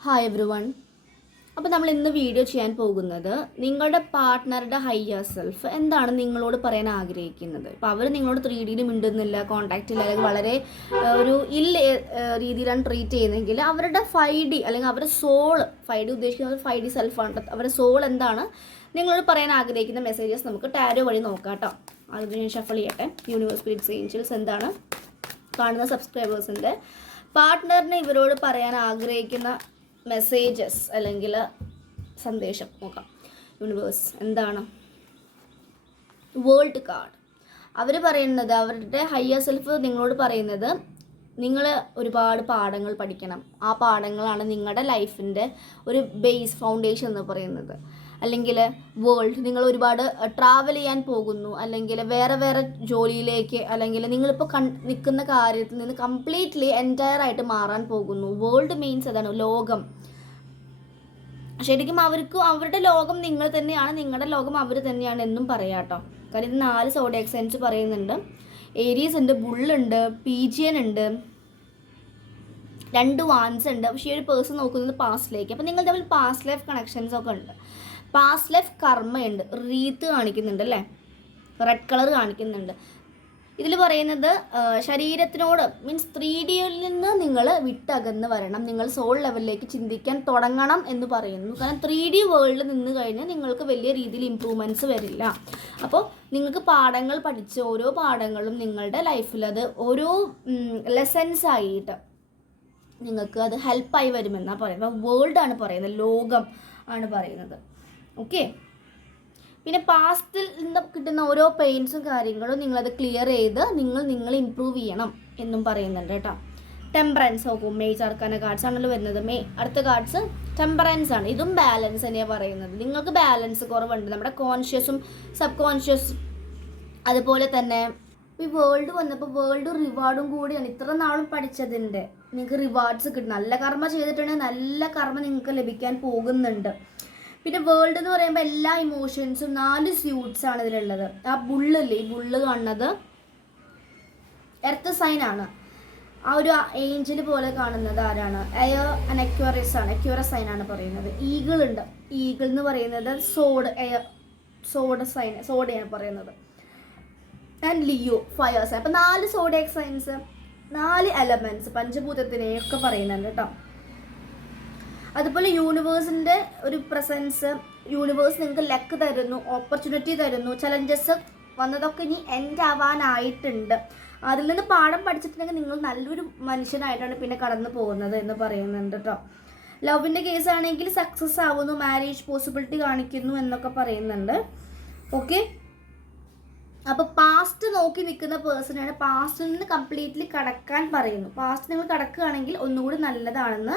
Hi every one അപ്പോൾ നമ്മൾ ഇന്ന് വീഡിയോ ചെയ്യാൻ പോകുന്നത് നിങ്ങളുടെ പാർട്ട്ണറുടെ ഹയ്യർ സെൽഫ് എന്താണ് നിങ്ങളോട് പറയാൻ ആഗ്രഹിക്കുന്നത്? ഇപ്പോൾ അവർ നിങ്ങളോട് ത്രീ ഡിയിൽ മിണ്ടുന്നില്ല കോൺടാക്റ്റ് ഇല്ല അല്ലെങ്കിൽ വളരെ ഒരു ഇല്ല രീതിയിലാണ് ട്രീറ്റ് ചെയ്യുന്നതെങ്കിൽ അവരുടെ ഫൈവ് ഡി അല്ലെങ്കിൽ അവരുടെ സോൾ ഫൈവ് ഡി ഉദ്ദേശിക്കുന്നത് ഫൈവ് ഡി സെൽഫാണ് അവരുടെ സോൾ എന്താണ് നിങ്ങളോട് പറയാൻ ആഗ്രഹിക്കുന്ന മെസ്സേജസ് നമുക്ക് ടാരോ വഴി നോക്കാം കേട്ടോ അതിന് ഞാൻ ഷഫിൾ ചെയ്യട്ടെ യൂണിവേഴ്സ് ഏഞ്ചൽസ് എന്താണ്? കാണുന്ന സബ്സ്ക്രൈബേഴ്സിന്റെ പാർട്ട്ണറിനെ ഇവരോട് പറയാൻ ആഗ്രഹിക്കുന്ന മെസ്സേജസ് അല്ലെങ്കിൽ സന്ദേശം നോക്കാം യൂണിവേഴ്സ് എന്താണ്? വേൾഡ് കാർഡ് അവർ പറയുന്നത് അവരുടെ ഹയ്യർ സെൽഫ് നിങ്ങളോട് പറയുന്നത് നിങ്ങൾ ഒരുപാട് പാഠങ്ങൾ പഠിക്കണം. ആ പാഠങ്ങളാണ് നിങ്ങളുടെ ലൈഫിന്റെ ഒരു ബേസ് ഫൗണ്ടേഷൻ എന്ന് പറയുന്നത്. അല്ലെങ്കിൽ വേൾഡ് നിങ്ങൾ ഒരുപാട് ട്രാവൽ ചെയ്യാൻ പോകുന്നു അല്ലെങ്കിൽ വേറെ വേറെ ജോലിയിലേക്ക് അല്ലെങ്കിൽ നിങ്ങളിപ്പോൾ കൺ നിൽക്കുന്ന കാര്യത്തിൽ നിന്ന് കംപ്ലീറ്റ്ലി എന്റയർ ആയിട്ട് മാറാൻ പോകുന്നു. വേൾഡ് മീൻസ് അതാണ് ലോകം. ശരിക്കും അവർക്ക് അവരുടെ ലോകം നിങ്ങൾ തന്നെയാണ് നിങ്ങളുടെ ലോകം അവർ തന്നെയാണ് എന്നും പറയാട്ടോ. കാരണം ഇത് നാല് സോഡിയക് സൈൻസ് പറയുന്നുണ്ട്. ഏരിയസ് ഉണ്ട് ബുള്ളുണ്ട് പീജിയൻ ഉണ്ട് രണ്ട് വാൻസ് ഉണ്ട്. പക്ഷേ ഈ ഒരു പേഴ്സൺ നോക്കുന്നത് പാസ്റ്റിലേക്ക് അപ്പോൾ നിങ്ങൾ തമ്മിൽ പാസ്റ്റ് ലൈഫ് കണക്ഷൻസ് ഒക്കെ ഉണ്ട്. Past life കർമ്മയുണ്ട്. റീത്ത് കാണിക്കുന്നുണ്ട് അല്ലേ? റെഡ് കളർ കാണിക്കുന്നുണ്ട്. ഇതിൽ പറയുന്നത് ശരീരത്തിനോട് മീൻസ് ത്രീ ഡിയിൽ നിന്ന് നിങ്ങൾ വിട്ടകന്ന് വരണം. നിങ്ങൾ സോൾ ലെവലിലേക്ക് ചിന്തിക്കാൻ തുടങ്ങണം എന്ന് പറയുന്നു. കാരണം ത്രീ ഡി വേൾഡിൽ നിന്ന് കഴിഞ്ഞാൽ നിങ്ങൾക്ക് വലിയ രീതിയിൽ ഇമ്പ്രൂവ്മെന്റ്സ് വരില്ല. അപ്പോൾ നിങ്ങൾക്ക് പാഠങ്ങൾ പഠിച്ച് ഓരോ പാഠങ്ങളും നിങ്ങളുടെ ലൈഫിൽ അത് ഓരോ ലെസൻസ് ആയിട്ട് നിങ്ങൾക്ക് അത് ഹെൽപ്പായി വരുമെന്നാണ് പറയുന്നത്. വേൾഡാണ് പറയുന്നത് ലോകം ആണ് പറയുന്നത്. ഓക്കെ പിന്നെ പാസ്റ്റിൽ നിന്ന് കിട്ടുന്ന ഓരോ പെയിൻസും കാര്യങ്ങളും നിങ്ങളത് ക്ലിയർ ചെയ്ത് നിങ്ങൾ നിങ്ങൾ ഇമ്പ്രൂവ് ചെയ്യണം എന്നും പറയുന്നുണ്ട് കേട്ടോ. ടെമ്പറൻസ് നോക്കും. മെയ് ചർക്കാന കാർഡ്സ് ആണല്ലോ വരുന്നത്. മെയ് അടുത്ത കാർഡ്സ് ടെമ്പറൻസ് ആണ്. ഇതും ബാലൻസ് തന്നെയാണ് പറയുന്നത്. നിങ്ങൾക്ക് ബാലൻസ് കുറവുണ്ട്. നമ്മുടെ കോൺഷ്യസും സബ് കോൺഷ്യസ് അതുപോലെ തന്നെ ഈ വേൾഡ് വന്നപ്പോൾ വേൾഡ് റിവാർഡും കൂടിയാണ്. ഇത്ര നാളും പഠിച്ചതിന്റെ. നിങ്ങൾക്ക് റിവാർഡ്സ് കിട്ടും. നല്ല കർമ്മ ചെയ്തിട്ടുണ്ടെങ്കിൽ നല്ല കർമ്മ നിങ്ങൾക്ക് ലഭിക്കാൻ പോകുന്നുണ്ട്. പിന്നെ വേൾഡ് എന്ന് പറയുമ്പോൾ എല്ലാ ഇമോഷൻസും നാല് സ്യൂട്ട്സ് ആണ് ഇതിലുള്ളത്. ആ ബുള്ളില്ലേ ഈ ബുള്ള് കാണുന്നത് എർത്ത് സൈൻ ആണ്. ആ ഒരു ഏഞ്ചൽ പോലെ കാണുന്നത് ആരാണ്? എയർ ആൻഡ് എക്യൂറസ് ആണ്. അക്യൂറസ് സൈൻ ആണ് പറയുന്നത്. ഈഗിൾ ഉണ്ട്. ഈഗിൾ എന്ന് പറയുന്നത് സോഡ് എയർ സോഡ് സൈൻ സോഡയാണ് പറയുന്നത്. ആൻഡ് ലിയോ ഫയർ സൈൻ അപ്പം നാല് സോഡിയക് സൈൻസ് നാല് എലമെന്റ്സ് പഞ്ചഭൂതത്തിനെയൊക്കെ പറയുന്നുണ്ട് കേട്ടോ. അതുപോലെ യൂണിവേഴ്സിന്റെ ഒരു പ്രസൻസ് യൂണിവേഴ്സ് നിങ്ങൾക്ക് ലക്ക് തരുന്നു ഓപ്പർച്യൂണിറ്റി തരുന്നു ചലഞ്ചസ് വന്നതൊക്കെ ഇനി എൻഡ് ആവാനായിട്ടുണ്ട്. അതിൽ നിന്ന് പാഠം പഠിച്ചിട്ടുണ്ടെങ്കിൽ നിങ്ങൾ നല്ലൊരു മനുഷ്യനായിട്ടാണ് പിന്നെ കടന്നു പോകുന്നത് എന്ന് പറയുന്നുണ്ട് കേട്ടോ ലവിന്റെ കേസ് ആണെങ്കിൽ സക്സസ് ആവുന്നു മാരേജ് പോസിബിലിറ്റി കാണിക്കുന്നു എന്നൊക്കെ പറയുന്നുണ്ട്. ഓക്കെ അപ്പോൾ പാസ്റ്റ് നോക്കി നിൽക്കുന്ന പേഴ്സണാണ് പാസ്റ്റിൽ നിന്ന് കംപ്ലീറ്റ്ലി കടക്കാൻ പറയുന്നു. പാസ്റ്റ് നിങ്ങൾ കടക്കുകയാണെങ്കിൽ ഒന്നുകൂടി നല്ലതാണെന്ന്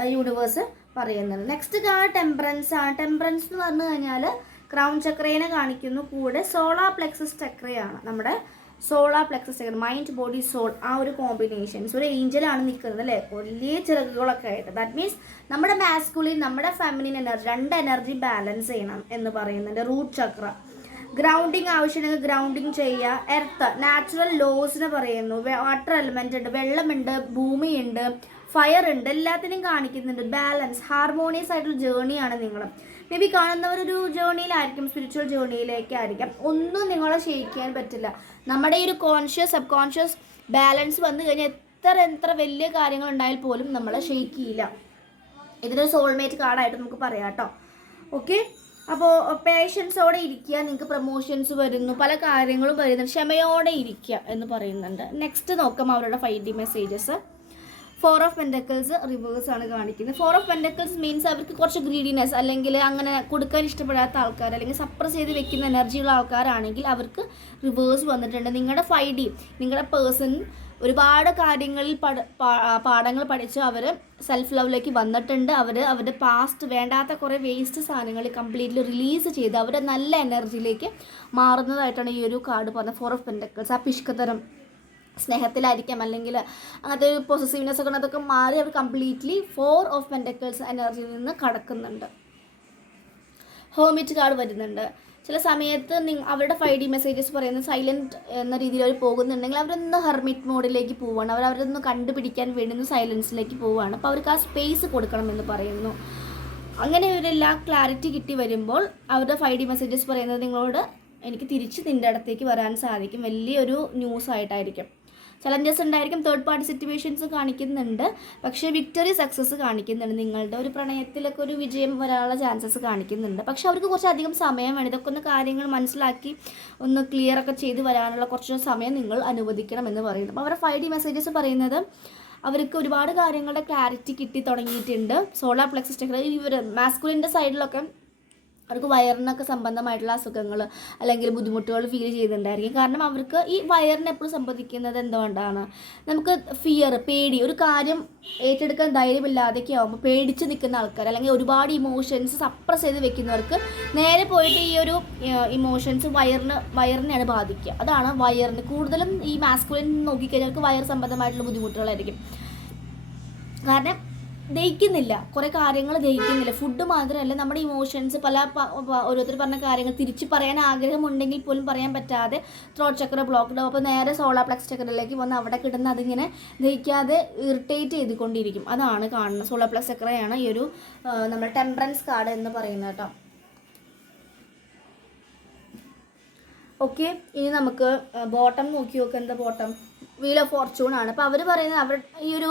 യൂണിവേഴ്സ് പറയുന്നത്. നെക്സ്റ്റ് കാണാൻ ടെമ്പറൻസ് ആണ് ടെമ്പറൻസ് എന്ന് പറഞ്ഞു കഴിഞ്ഞാൽ ക്രൗൺ ചക്രേനെ കാണിക്കുന്നു. കൂടെ സോളാർ പ്ലെക്സസ് ചക്രയാണ്. നമ്മുടെ solar plexus chakra mind body soul ആ ഒരു കോമ്പിനേഷൻസ് ഒരു ഏഞ്ചലാണ് നിൽക്കുന്നത് അല്ലേ? വലിയ ചിറകുകളൊക്കെ ആയിട്ട്. ദാറ്റ് മീൻസ് നമ്മുടെ മാസ്കുലിൻ നമ്മുടെ ഫെമിനിൻ എനർജി രണ്ട് എനർജി ബാലൻസ് ചെയ്യണം എന്ന് പറയുന്നുണ്ട്. റൂട്ട് ചക്ര. ഗ്രൗണ്ടിങ് ആവശ്യമുണ്ടെങ്കിൽ ഗ്രൗണ്ടിങ് ചെയ്യുക. എർത്ത് നാച്ചുറൽ ലോസിനെ പറയുന്നു. വാട്ടർ എലമെന്റ് ഉണ്ട് വെള്ളമുണ്ട് ഭൂമിയുണ്ട്. ഫയർ ഉണ്ട്. എല്ലാത്തിനെയും കാണിക്കുന്നുണ്ട്. ബാലൻസ് ഹാർമോണിയസ് ആയിട്ടുള്ള ജേണിയാണ് നിങ്ങൾ മേ ബി കാണുന്നവരൊരു ജേണിയിലായിരിക്കും സ്പിരിച്വൽ ജേണിയിലേക്കായിരിക്കാം ഒന്നും നിങ്ങളെ ക്ഷയിക്കാൻ പറ്റില്ല. നമ്മുടെ ഈ ഒരു കോൺഷ്യസ് സബ് കോൺഷ്യസ് ബാലൻസ് വന്നു കഴിഞ്ഞാൽ എത്ര എത്ര വലിയ കാര്യങ്ങൾ ഉണ്ടായാൽ പോലും നമ്മളെ ക്ഷയിക്കില്ല ഇതിനൊരു സോൾമേറ്റ് കാർഡായിട്ട് നമുക്ക് പറയാം കേട്ടോ. ഓക്കെ അപ്പോൾ പേഷ്യൻസോടെ ഇരിക്കുക നിങ്ങൾക്ക് പ്രൊമോഷൻസ് വരുന്നു പല കാര്യങ്ങളും വരുന്നു ക്ഷമയോടെ ഇരിക്കുക എന്ന് പറയുന്നുണ്ട്. നെക്സ്റ്റ് നോക്കാം അവരുടെ five D messages four of pentacles reverse ആണ് കാണിക്കുന്നത്. ഫോർ ഓഫ് പെൻഡക്കിൾസ് മീൻസ് അവർക്ക് കുറച്ച് ഗ്രീഡിനെസ് അല്ലെങ്കിൽ അങ്ങനെ കൊടുക്കാൻ ഇഷ്ടപ്പെടാത്ത ആൾക്കാർ അല്ലെങ്കിൽ സപ്രസ് ചെയ്ത് വെക്കുന്ന എനർജിയുള്ള ആൾക്കാരാണെങ്കിൽ അവർക്ക് റിവേഴ്സ് വന്നിട്ടുണ്ട്. നിങ്ങളുടെ ഫൈവ് ഡി നിങ്ങളുടെ പേഴ്സൺ ഒരുപാട് കാര്യങ്ങളിൽ പഠ പാഠങ്ങൾ പഠിച്ച് അവർ സെൽഫ് ലവിലേക്ക് വന്നിട്ടുണ്ട്. അവർ അവരുടെ പാസ്റ്റ് വേണ്ടാത്ത കുറേ വേസ്റ്റ് സാധനങ്ങൾ കംപ്ലീറ്റ്ലി റിലീസ് ചെയ്ത് അവരുടെ നല്ല എനർജിയിലേക്ക് മാറുന്നതായിട്ടാണ് ഈ ഒരു കാർഡ് പറഞ്ഞത്. ഫോർ ഓഫ് പെൻഡക്കിൾസ് ആ പിഷ്കതരം സ്നേഹത്തിലായിരിക്കാം. അല്ലെങ്കിൽ അങ്ങനത്തെ ഒരു പൊസസീവ്നെസ് ഒക്കെ. അതൊക്കെ മാറി അവർ കംപ്ലീറ്റ്ലി ഫോർ ഓഫ് പെൻഡക്കിൾസ് എനർജിയിൽ നിന്ന് കടക്കുന്നുണ്ട്. ഹോമിറ്റ് കാർഡ് വരുന്നുണ്ട്. ചില സമയത്ത് നിങ്ങ അവരുടെ ഫൈവ് ഡി മെസ്സേജസ് പറയുന്ന സൈലന്റ് എന്ന രീതിയിൽ അവർ പോകുന്നുണ്ടെങ്കിൽ അവരൊന്ന് ഹെർമിറ്റ് മോഡിലേക്ക് പോവുകയാണ് അവർ അവരൊന്ന് കണ്ടുപിടിക്കാൻ വേണ്ടി ഒന്ന് സൈലൻസിലേക്ക് പോവുകയാണ് അപ്പോൾ അവർക്ക് ആ സ്പേസ് കൊടുക്കണമെന്ന് പറയുന്നു. അങ്ങനെ ഇവരെല്ലാം ക്ലാരിറ്റി കിട്ടി വരുമ്പോൾ അവരുടെ ഫൈവ് ഡി മെസ്സേജസ് പറയുന്നത് നിങ്ങളോട് എനിക്ക് തിരിച്ച് നിന്റെ അടുത്തേക്ക് വരാൻ സാധിക്കും. വലിയൊരു ന്യൂസ് ആയിട്ടായിരിക്കും. ചലഞ്ചസ് ഉണ്ടായിരിക്കും. തേർഡ് പാർട്ടി സിറ്റുവേഷൻസ് കാണിക്കുന്നുണ്ട്. പക്ഷേ വിക്ടറി സക്സസ് കാണിക്കുന്നുണ്ട്. നിങ്ങളുടെ ഒരു പ്രണയത്തിലൊക്കെ ഒരു വിജയം വരാനുള്ള ചാൻസസ് കാണിക്കുന്നുണ്ട്. പക്ഷെ അവർക്ക് കുറച്ചധികം സമയം വേണം. ഇതൊക്കെ ഒന്ന് കാര്യങ്ങൾ മനസ്സിലാക്കി ഒന്ന് ക്ലിയർ ഒക്കെ ചെയ്ത് വരാനുള്ള കുറച്ച് സമയം നിങ്ങൾ അനുവദിക്കണം എന്ന് പറയുന്നു. അപ്പോൾ അവരുടെ ഫൈവ് ഡി മെസ്സേജസ് പറയുന്നത് അവർക്ക് ഒരുപാട് കാര്യങ്ങളുടെ ക്ലാരിറ്റി കിട്ടി തുടങ്ങിയിട്ടുണ്ട്. സോളാർ പ്ലെക്സസ് ഇവർ മാസ്കുലിന്റെ സൈഡിലൊക്കെ അവർക്ക് വയറിനൊക്കെ സംബന്ധമായിട്ടുള്ള അസുഖങ്ങൾ അല്ലെങ്കിൽ ബുദ്ധിമുട്ടുകൾ ഫീൽ ചെയ്തിട്ടുണ്ടായിരിക്കും. കാരണം അവർക്ക് ഈ വയറിന് എപ്പോഴും എന്തുകൊണ്ടാണ്? നമുക്ക് ഫിയർ പേടി ഒരു കാര്യം ഏറ്റെടുക്കാൻ ധൈര്യമില്ലാതെയൊക്കെ ആകുമ്പോൾ പേടിച്ച് നിൽക്കുന്ന ആൾക്കാർ അല്ലെങ്കിൽ ഒരുപാട് ഇമോഷൻസ് സപ്രസ് ചെയ്ത് വെക്കുന്നവർക്ക് നേരെ പോയിട്ട് ഈ ഒരു ഇമോഷൻസ് വയറിന് വയറിനെയാണ് ബാധിക്കുക. അതാണ് വയറിന് കൂടുതലും ഈ മാസ്കുലിൻ നോക്കിക്കഴിഞ്ഞാൽ അവർക്ക് വയർ സംബന്ധമായിട്ടുള്ള ബുദ്ധിമുട്ടുകളായിരിക്കും. കാരണം ദഹിക്കുന്നില്ല. കുറേ കാര്യങ്ങൾ ദഹിക്കുന്നില്ല. ഫുഡ് മാത്രമല്ല നമ്മുടെ ഇമോഷൻസ് പല ഓരോരുത്തർ പറഞ്ഞ കാര്യങ്ങൾ തിരിച്ചു പറയാൻ ആഗ്രഹമുണ്ടെങ്കിൽ പോലും പറയാൻ പറ്റാതെ ത്രോട്ട് ചക്ര ബ്ലോക്ക്ഡ് അപ്പോൾ നേരെ സോളാ പ്ലക്സ് ചക്രയിലേക്ക് വന്ന് അവിടെ കിടന്ന് അതിങ്ങനെ ദഹിക്കാതെ ഇറിറ്റേറ്റ് ചെയ്തുകൊണ്ടിരിക്കും. അതാണ് കാണുന്നത്. സോളാ പ്ലക്സ് ചക്രയാണ് ഈ ഒരു നമ്മുടെ ടെമ്പറൻസ് കാർഡ് എന്ന് പറയുന്നത് കേട്ടോ. ഓക്കെ ഇനി നമുക്ക് ബോട്ടം നോക്കി നോക്കുക എന്താ ബോട്ടം വീൽ ഓഫ് ഫോർച്യൂൺ ആണ്. അപ്പോൾ അവർ പറയുന്നത് അവർ ഈ ഒരു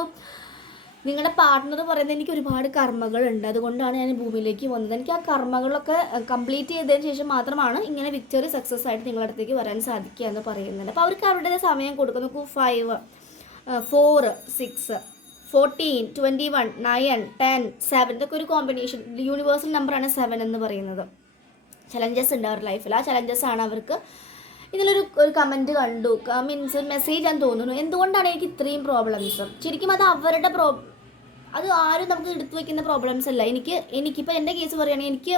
നിങ്ങളുടെ പാർട്ട്ണർ പറയുന്നത് എനിക്ക് ഒരുപാട് കർമ്മകളുണ്ട്. അതുകൊണ്ടാണ് ഞാൻ ഭൂമിയിലേക്ക് വന്നത്. എനിക്ക് ആ കർമ്മകളൊക്കെ കംപ്ലീറ്റ് ചെയ്തതിന് ശേഷം മാത്രമാണ് ഇങ്ങനെ വിക്ടറി സക്സസ് ആയിട്ട് നിങ്ങളുടെ അടുത്തേക്ക് വരാൻ സാധിക്കുക എന്ന് പറയുന്നുണ്ട് അപ്പോൾ അവർക്ക് അവരുടെ സമയം കൊടുക്കും നോക്കൂ five four six fourteen twenty one nine ten seven ഇതൊക്കെ ഒരു കോമ്പിനേഷൻ യൂണിവേഴ്സൽ നമ്പറാണ് സെവൻ എന്ന് പറയുന്നത്. ചലഞ്ചസ് ഉണ്ട് അവരുടെ ലൈഫിൽ ആ ചലഞ്ചസ് ആണ് അവർക്ക് ഇതിലൊരു ഒരു കമന്റ് കണ്ടു. മീൻസ് ഒരു മെസ്സേജ് ഞാൻ തോന്നുന്നു. എന്തുകൊണ്ടാണ് എനിക്ക് ഇത്രയും പ്രോബ്ലംസ് ശരിക്കും അത് അവരുടെ പ്രോ അത് ആരും നമുക്ക് എടുത്തു വെക്കുന്ന പ്രോബ്ലംസ് അല്ല. എനിക്ക് എനിക്കിപ്പോൾ എന്റെ കേസ് പറയുകയാണെങ്കിൽ എനിക്ക്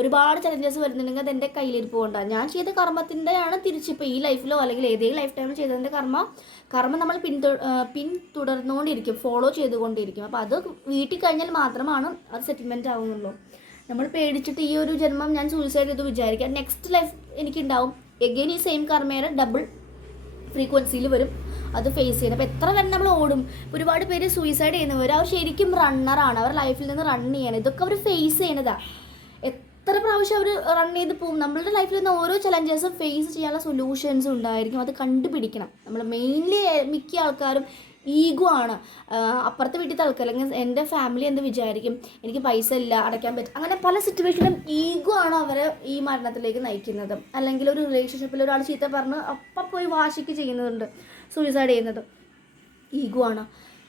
ഒരുപാട് ചലഞ്ചസ് വരുന്നുണ്ടെങ്കിൽ അത് എന്റെ കയ്യിലിരിപ്പ് കൊണ്ടാണ് ഞാൻ ചെയ്ത കർമ്മത്തിന്റെയാണ് തിരിച്ചിപ്പോൾ ഈ ലൈഫിലോ അല്ലെങ്കിൽ ഏതെങ്കിലും ലൈഫ് ടൈമിൽ ചെയ്തതിന്റെ കർമ്മ. കർമ്മം നമ്മൾ പിന്തു പിന്തുടർന്നുകൊണ്ടിരിക്കും. ഫോളോ ചെയ്തുകൊണ്ടിരിക്കും. അപ്പോൾ അത് വീട്ടിൽ കഴിഞ്ഞാൽ മാത്രമാണ് അത് സെറ്റിൽമെന്റ് ആവുന്നുള്ളൂ. നമ്മൾ പേടിച്ചിട്ട് ഈ ഒരു ജന്മം ഞാൻ സൂയിസൈഡ് ചെയ്ത് വിചാരിക്കാം. നെക്സ്റ്റ് ലൈഫ് എനിക്കുണ്ടാവും. എഗെയിൻ ഈ സെയിം കർമ്മയുടെ ഡബിൾ ഫ്രീക്വൻസിയിൽ വരും. അത് ഫേസ് ചെയ്യണം അപ്പോൾ എത്ര വരെ നമ്മൾ ഓടും? ഒരുപാട് പേര് സൂയിസൈഡ് ചെയ്യുന്നവർ അവർ ശരിക്കും റണ്ണറാണ് അവർ ലൈഫിൽ നിന്ന് റൺ ചെയ്യണം ഇതൊക്കെ അവർ ഫേസ് ചെയ്യണതാണ് എത്ര പ്രാവശ്യം അവർ റൺ ചെയ്ത് പോകും നമ്മളുടെ ലൈഫിൽ നിന്ന് ഓരോ ചലഞ്ചസും ഫേസ് ചെയ്യാനുള്ള സൊല്യൂഷൻസ് ഉണ്ടായിരിക്കും. അത് കണ്ടുപിടിക്കണം. നമ്മൾ മെയിൻലി മിക്ക ആൾക്കാരും ഈഗോ ആണ്. അപ്പുറത്തെ വീട്ടിൽ തൽക്കാലം എന്റെ ഫാമിലി എന്ത് വിചാരിക്കും? എനിക്ക് പൈസ ഇല്ല അടയ്ക്കാൻ പറ്റും അങ്ങനെ പല സിറ്റുവേഷനിലും ഈഗോ ആണ് അവരെ ഈ മരണത്തിലേക്ക് നയിക്കുന്നത്. അല്ലെങ്കിൽ ഒരു റിലേഷൻഷിപ്പിൽ ഒരാൾ ചീത്ത പറഞ്ഞ് അപ്പം പോയി വാശിക്ക് ചെയ്യുന്നുണ്ട് സൂയിസൈഡ് ചെയ്യുന്നത്. ഈഗോ ആണ്.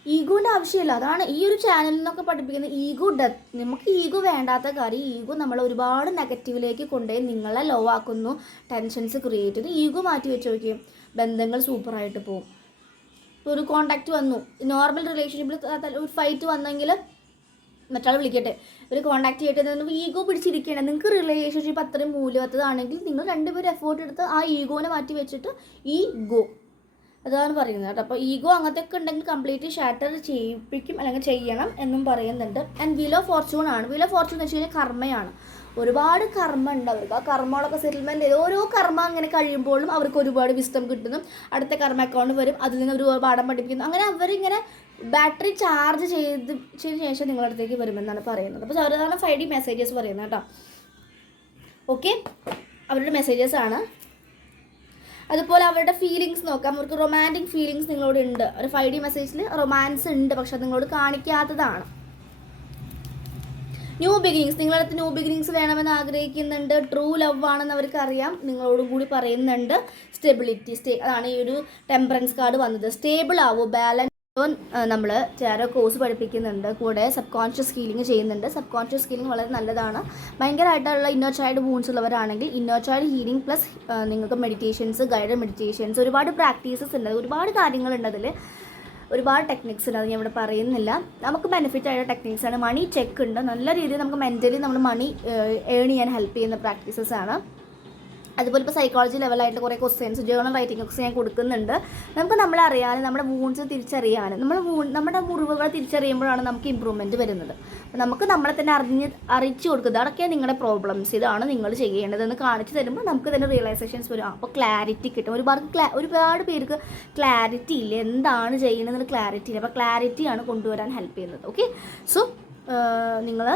ഈഗോന്റെ ആവശ്യമില്ല. അതാണ് ഈ ഒരു ചാനലിൽ നിന്നൊക്കെ പഠിപ്പിക്കുന്നത് ഈഗോ ഡെത്ത് നമുക്ക് ഈഗോ വേണ്ടാത്ത കാര്യം ഈഗോ നമ്മളെ ഒരുപാട് നെഗറ്റീവിലേക്ക് കൊണ്ടുപോയി നിങ്ങളെ ലോ ആക്കുന്നു. ടെൻഷൻസ് ക്രിയേറ്റ് ചെയ്യുന്നു ഈഗോ മാറ്റി വെച്ച് നോക്കിയും. ബന്ധങ്ങൾ സൂപ്പറായിട്ട് പോകും ഒരു കോണ്ടാക്റ്റ് വന്നു. നോർമൽ റിലേഷൻഷിപ്പിൽ ഒരു ഫൈറ്റ് വന്നെങ്കിൽ മറ്റാൾ വിളിക്കട്ടെ. ഒരു കോണ്ടാക്ട് ചെയ്തിട്ട് ഈഗോ പിടിച്ചിരിക്കുകയാണ് നിങ്ങൾക്ക് റിലേഷൻഷിപ്പ് അത്രയും മൂല്യവത്തതാണെങ്കിൽ നിങ്ങൾ രണ്ടുപേരും എഫേർട്ട് എടുത്ത് ആ ഈഗോനെ മാറ്റി വെച്ചിട്ട് ഈ ഗോ അതാണ് പറയുന്നത് കേട്ടോ. അപ്പോൾ ഈഗോ അങ്ങനത്തെ ഒക്കെ ഉണ്ടെങ്കിൽ കംപ്ലീറ്റ് ഷാറ്റർ ചെയ്യിപ്പിക്കും അല്ലെങ്കിൽ ചെയ്യണം എന്നും പറയുന്നുണ്ട്. ആൻഡ് വീൽ ഓഫ് ഫോർച്യൂൺ ആണ്. വീൽ ഓഫ് ഫോർച്യൂൺ എന്ന് വെച്ച് കഴിഞ്ഞാൽ കർമ്മയാണ്. ഒരുപാട് കർമ്മ ഉണ്ട് അവർക്ക് ആ കർമ്മകളൊക്കെ സെറ്റിൽമെന്റ് ചെയ്ത് ഓരോ കർമ്മം അങ്ങനെ കഴിയുമ്പോഴും അവർക്ക് ഒരുപാട് വിസ്തം കിട്ടുന്നു. അടുത്ത കർമ്മ അക്കൗണ്ട് വരും. അതിൽ നിന്ന് ഒരു പാഠം പഠിപ്പിക്കുന്നു. അങ്ങനെ അവരിങ്ങനെ ബാറ്ററി ചാർജ് ചെയ്ത് ചെയ്തതിന് ശേഷം നിങ്ങളുടെ അടുത്തേക്ക് വരുമെന്നാണ് പറയുന്നത്. അപ്പോൾ അവരതാണ് ഫൈവ് ഡി മെസ്സേജസ് പറയുന്നത് കേട്ടോ. ഓക്കെ അവരുടെ മെസ്സേജസ് ആണ്. അതുപോലെ അവരുടെ ഫീലിങ്സ് നോക്കാം. അവർക്ക് റൊമാന്റിക് ഫീലിങ്സ് നിങ്ങളോട് ഉണ്ട്. ഒരു ഫൈവ് ഡി മെസ്സേജിൽ റൊമാൻസ് ഉണ്ട്. പക്ഷെ അത് നിങ്ങളോട് കാണിക്കാത്തതാണ്. ന്യൂ ബിഗിനിങ്സ് നിങ്ങളടുത്ത് ന്യൂ ബിഗിനിങ്സ് വേണമെന്ന് ആഗ്രഹിക്കുന്നുണ്ട്. ട്രൂ ലവ് ആണെന്ന് അവർക്ക് അറിയാം നിങ്ങളോടും കൂടി പറയുന്നുണ്ട്. സ്റ്റെബിലിറ്റി സ്റ്റേ അതാണ് ഈ ഒരു ടെമ്പറൻസ് കാർഡ് വന്നത്. സ്റ്റേബിൾ ആവൂ. ബാലൻസ് നമ്മൾ ചാരോ കോഴ്സ് പഠിപ്പിക്കുന്നുണ്ട്. കൂടെ സബ് കോൺഷ്യസ് ഹീലിംഗ് ചെയ്യുന്നുണ്ട്. സബ് കോൺഷ്യസ് ഹീലിംഗ് വളരെ നല്ലതാണ്. ഭയങ്കരമായിട്ടുള്ള ഇന്നർ ചൈൽഡ് വൂൺസ് ഉള്ളവരാണെങ്കിൽ ഇന്നർ ചൈൽഡ് ഹീലിംഗ് പ്ലസ് നിങ്ങൾക്ക് മെഡിറ്റേഷൻസ് ഗൈഡഡ് മെഡിറ്റേഷൻസ് ഒരുപാട് പ്രാക്ടീസസ് ഉണ്ട്. ഒരുപാട് കാര്യങ്ങളുണ്ട് അതിൽ ഒരുപാട് ടെക്നിക്സ് ഉണ്ട് അത് ഞാൻ ഇവിടെ പറയുന്നില്ല. നമുക്ക് ബെനിഫിറ്റ് ആയ ടെക്നിക്സ് ആണ്. മണി ചെക്ക് ഉണ്ട്. നല്ല രീതിയിൽ നമുക്ക് മെന്റലി നമ്മൾ മണി ഏൺ ചെയ്യാൻ ഹെൽപ്പ് ചെയ്യുന്ന പ്രാക്ടീസസ് ആണ്. അതുപോലെ ഇപ്പോൾ സൈക്കോളജി ലെവലായിട്ട് കുറേ ക്വസ്റ്റ്യൻസ് ജേണൽ റൈറ്റിംഗ് ഒക്കെ ഞാൻ കൊടുക്കുന്നുണ്ട്. നമുക്ക് നമ്മളറിയാനും നമ്മുടെ വൂൺസ് തിരിച്ചറിയാനും നമ്മുടെ വൂ നമ്മുടെ മുറിവുകൾ തിരിച്ചറിയുമ്പോഴാണ് നമുക്ക് ഇമ്പ്രൂവ്മെന്റ് വരുന്നത്. അപ്പോൾ നമുക്ക് നമ്മളെ തന്നെ അറിഞ്ഞ് അറിയിച്ചു കൊടുക്കുക. അതൊക്കെ നിങ്ങളുടെ പ്രോബ്ലംസ് ഇതാണ് നിങ്ങൾ ചെയ്യേണ്ടതെന്ന് കാണിച്ചു തരുമ്പോൾ നമുക്ക് തന്നെ റിയലൈസേഷൻസ് വരും. അപ്പോൾ ക്ലാരിറ്റി കിട്ടും. ഒരുപാട് ക്ലാ ഒരുപാട് പേർക്ക് ക്ലാരിറ്റി ഇല്ല. എന്താണ് ചെയ്യണമെന്നൊരു ക്ലാരിറ്റി ഇല്ല. അപ്പോൾ ക്ലാരിറ്റിയാണ് കൊണ്ടുവരാൻ ഹെൽപ്പ് ചെയ്യുന്നത്. ഓക്കെ സോ നിങ്ങൾ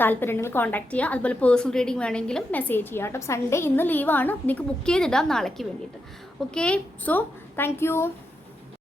താല്പര്യം ഉണ്ടെങ്കിൽ കോൺടാക്ട് ചെയ്യുക അതുപോലെ പേഴ്സണൽ റീഡിംഗ് വേണമെങ്കിലും മെസ്സേജ് ചെയ്യുക കേട്ടോ. സൺഡേ ഇന്ന് ലീവാണ് നിങ്ങൾക്ക് ബുക്ക് ചെയ്തിടാം നാളേക്ക് വേണ്ടിയിട്ട്. Okay so thank